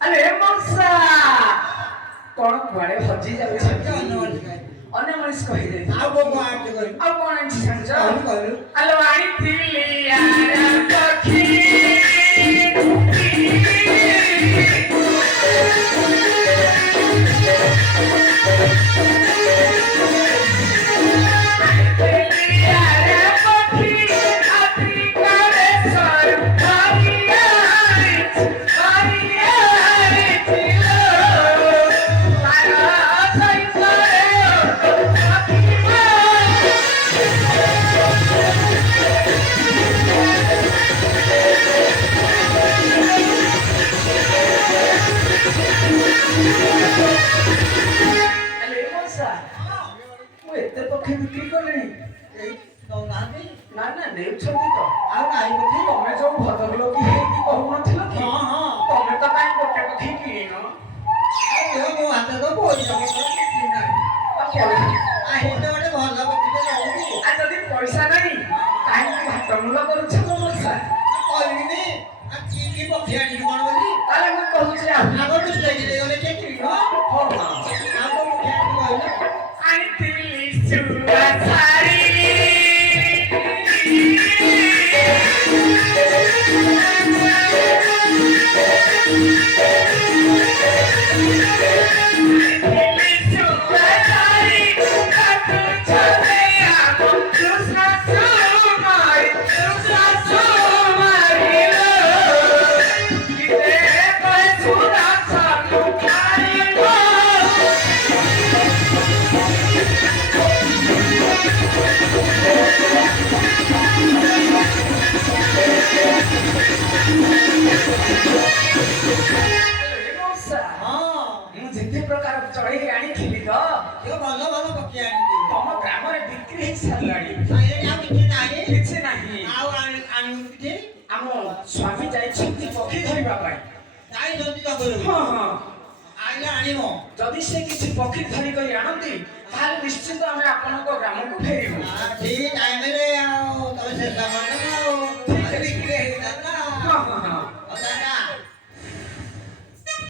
अरे मौसा कौन कुआड़े हजी जाउछ अन्य मनिष कहि दे आ को आंटी कहि आ कोन आंटी संज कहलु अलो आनी थिली यार पखी बिक्री कले ना ना नेउछंती तो आ काई पखी तमे जो भदर लोकी हे की कहू नथिल कि हां हां तमे तो काई गोटे पखी किनो ए मो हाते तो बोल जा कि नाही आ हे तो बड़े भल पखी तो रहू आ जदी पैसा नहीं काई भात मूल करू छ मसा कहलिनी आ की पखी आनी कोन बोली ताले मैं कहू छ आगो तो जाई गले के की हो हां आ तो मुखे कहले आई दिली सुरा सारी जिते प्रकार चढ़ई आनी थिली तो यो भल भल पखी आनी तम ग्राम रे बिक्री हे सालाड़ी आ किछि नाही किछि नाही आउ आनी आनी किछि हम स्वामी जाई छथि पखी धरिबा पाई जाई जल्दी का करू हां हां आइला आनिमो जदि से किछि पखी धरि करी आनंदी ताले निश्चित हमें आपन को ग्राम को फेरिबो ठीक टाइम रे आओ तब से सामान ना ठीक बिक्री हे ना हां हां